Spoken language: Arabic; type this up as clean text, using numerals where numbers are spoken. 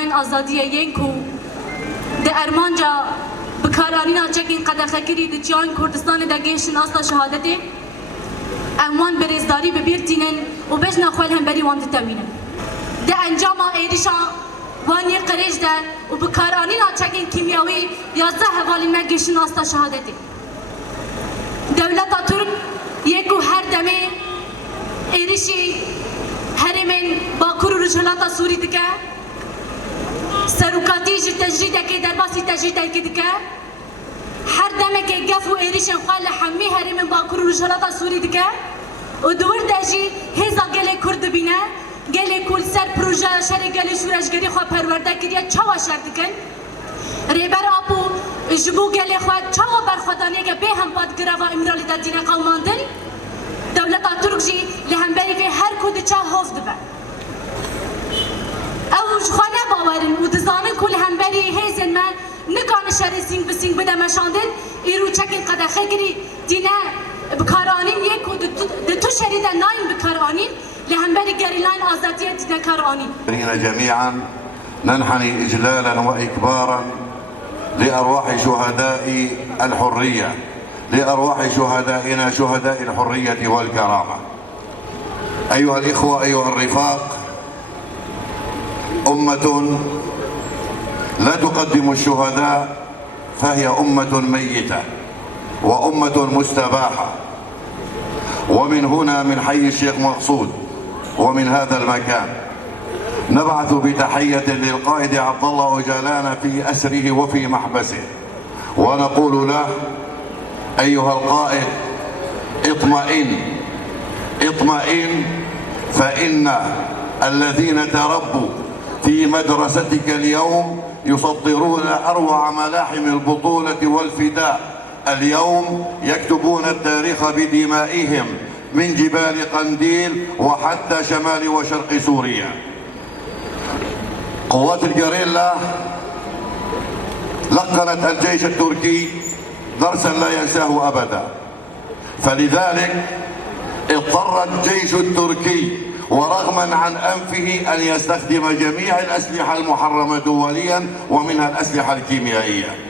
گریلاین آزادیه ینکو ده ارمانجا بکارارینا چکین قدخکری ده جان کردستان ده گیشن آستا شهادته امان برزداری ببیرتینن و بجنا خوال هم بری وان تتوینن ده انجام ایریشا وانی قریش ده و بکارارینا چکین کیمیاوی 11 حوالین ما گیشن آستا شهادته دولت ترک یکو هر دمه ایریشی هرمن باکور و رجالات سوری دکه سروکاتی جی تجریده که درباسی تجریده که دکه هر دمه که گف و ایریشن خواه لحمی هرمن باکور و رجالات سوری دکه و دور دجی هزا گله کرد بینه گله کل سر پروژه شر گله شورشگری خواه پرورده کریه چاوا شر دکن ریبر آپو جبو گله خواه چاوا برخوادانه که به هم پاد گراوا امرالی دا دینه قوماندن دولت ترک جی لهمبری که هر کود چه هاف دبه اوش خانه باورن و دزانن کل همبری هیزن من نکان شر سینگ بسینگ بده مشاندن ایرو چکین قدخه گری دینه بکارانین یک و دو شریده ناین بکارانین لهمبری گریلاین آزادیه دینه کارانین جميعا ننحني إجلالا وإكبارا لأرواح شهداء الحرية لأرواح شهدائنا شهداء الحرية والكرامة. أيها الإخوة أيها الرفاق، أمة لا تقدم الشهداء فهي أمة ميتة وأمة مستباحة. ومن هنا من حي الشيخ مقصود ومن هذا المكان نبعث بتحية للقائد عبد الله أجلان في أسره وفي محبسه ونقول له أيها القائد اطمئن فإن الذين تربوا في مدرستك اليوم يصدرون أروع ملاحم البطولة والفداء. اليوم يكتبون التاريخ بدمائهم من جبال قنديل وحتى شمال وشرق سوريا. قوات الجريلا لقنت الجيش التركي درسا لا ينساه أبدا، فلذلك اضطر الجيش التركي ورغما عن أنفه أن يستخدم جميع الأسلحة المحرمة دوليا ومنها الأسلحة الكيميائية.